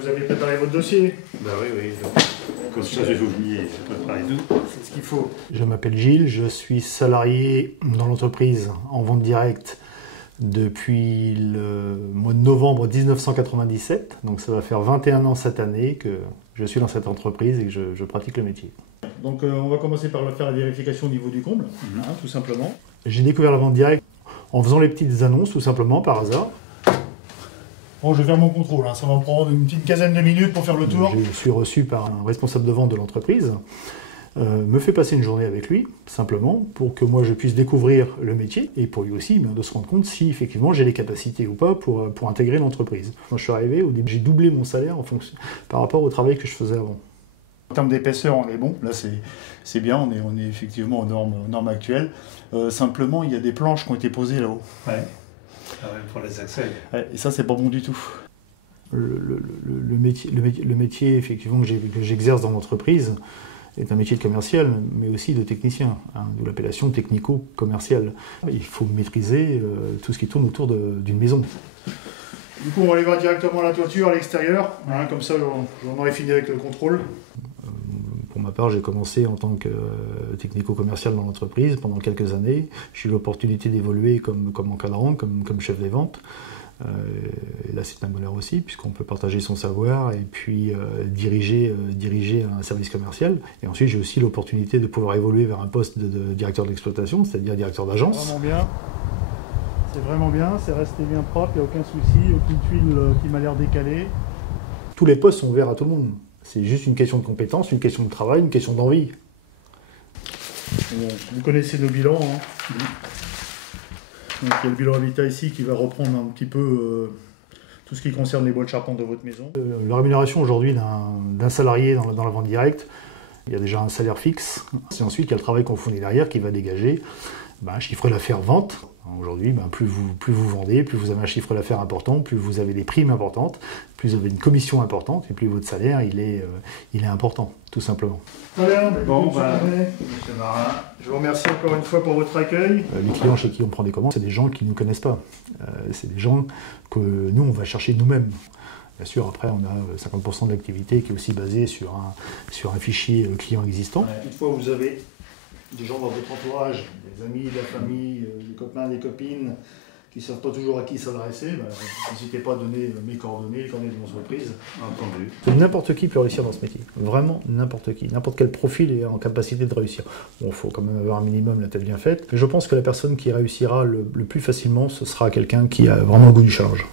vous avez préparé votre dossier? Bah oui. Comme ça, j'ai oublié, j'ai préparé tout. C'est ce qu'il faut. Je m'appelle Gilles, je suis salarié dans l'entreprise en vente directe depuis le mois de novembre 1997. Donc ça va faire 21 ans cette année que je suis dans cette entreprise et que je pratique le métier. Donc on va commencer par faire la vérification au niveau du comble, tout simplement. J'ai découvert la vente directe en faisant les petites annonces, tout simplement, par hasard. Bon, je vais faire mon contrôle, ça va me prendre une petite quinzaine de minutes pour faire le tour. Je suis reçu par un responsable de vente de l'entreprise, me fait passer une journée avec lui, simplement, pour que moi je puisse découvrir le métier, et pour lui aussi de se rendre compte si effectivement j'ai les capacités ou pas pour intégrer l'entreprise. Quand je suis arrivé, au début, j'ai doublé mon salaire par rapport au travail que je faisais avant. En termes d'épaisseur, on est bon, là c'est bien, on est effectivement aux normes actuelles. Simplement, il y a des planches qui ont été posées là-haut. Ouais. Ah ouais, pour les accès. Ouais, et ça, c'est pas bon du tout. Le métier effectivement que j'exerce dans l'entreprise est un métier de commercial, mais aussi de technicien, d'où l'appellation technico-commercial. Il faut maîtriser tout ce qui tourne autour d'une maison. Du coup, on va aller voir directement la toiture à l'extérieur, comme ça j'en aurai fini avec le contrôle. Pour ma part, j'ai commencé en tant que technico-commercial dans l'entreprise pendant quelques années. J'ai eu l'opportunité d'évoluer comme encadrant, comme chef des ventes. Et là, c'est un bonheur aussi, puisqu'on peut partager son savoir et puis diriger un service commercial. Et ensuite, j'ai aussi l'opportunité de pouvoir évoluer vers un poste de directeur d'exploitation, c'est-à-dire directeur d'agence. Vraiment bien. C'est vraiment bien, c'est resté bien propre, il n'y a aucun souci, aucune tuile qui m'a l'air décalée. Tous les postes sont ouverts à tout le monde. C'est juste une question de compétence, une question de travail, une question d'envie. Bon, vous connaissez nos bilans. Donc, il y a le bilan habitat ici qui va reprendre un petit peu tout ce qui concerne les bois de charpente de votre maison. La rémunération aujourd'hui d'un salarié dans la vente directe, il y a déjà un salaire fixe. Et ensuite, il y a le travail qu'on fournit derrière qui va dégager un chiffre d'affaires vente. Aujourd'hui, plus vous vendez, plus vous avez un chiffre d'affaires important, plus vous avez des primes importantes, plus vous avez une commission importante, et plus votre salaire il est important, tout simplement. Très bien, Monsieur Marin, je vous remercie encore une fois pour votre accueil. Les clients chez qui on prend des commandes, c'est des gens qui ne nous connaissent pas. C'est des gens que nous, on va chercher nous-mêmes. Bien sûr, après, on a 50% de l'activité qui est aussi basée sur un fichier client existant. Une fois vous avez des gens dans votre entourage, des amis, de la famille, des copains, des copines, qui ne savent pas toujours à qui s'adresser, n'hésitez pas à donner mes coordonnées, les coordonnées de mon entreprise. Entendu. N'importe qui peut réussir dans ce métier. Vraiment n'importe qui. N'importe quel profil est en capacité de réussir. Bon, il faut quand même avoir un minimum la tête bien faite. Mais je pense que la personne qui réussira le plus facilement, ce sera quelqu'un qui a vraiment le goût du challenge.